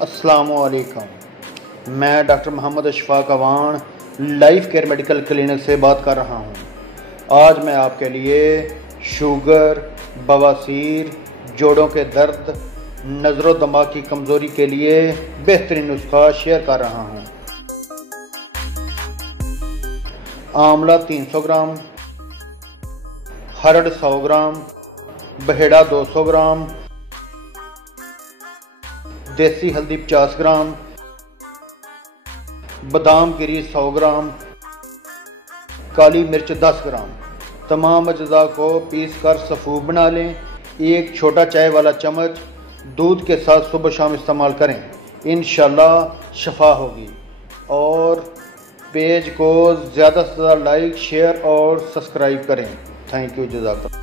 अस्सलामुअलैकुम। मैं doctor Mohammad Ashfaq Awan life care medical clinic से बात कर रहा हूं। आज मैं आपके लिए शुगर, बवासीर, जोड़ों के दर्द, नज़र व दिमाग की कमज़ोरी के लिए बेहतरीन नुस्खा शेयर कर रहा हूं। आंवला 300 ग्राम, हरड़ 100 ग्राम, बहेड़ा 200 ग्राम, देसी हल्दी 50 ग्राम, बादाम गिरी 100 ग्राम, काली मिर्च 10 ग्राम। तमाम अज्जा को पीस कर सफ़ूफ बना लें। एक छोटा चाय वाला चम्मच दूध के साथ सुबह शाम इस्तेमाल करें, इंशाल्लाह शफा होगी। और पेज को ज़्यादा से ज़्यादा लाइक, शेयर और सब्सक्राइब करें। थैंक यू, जज़ाकल्लाह।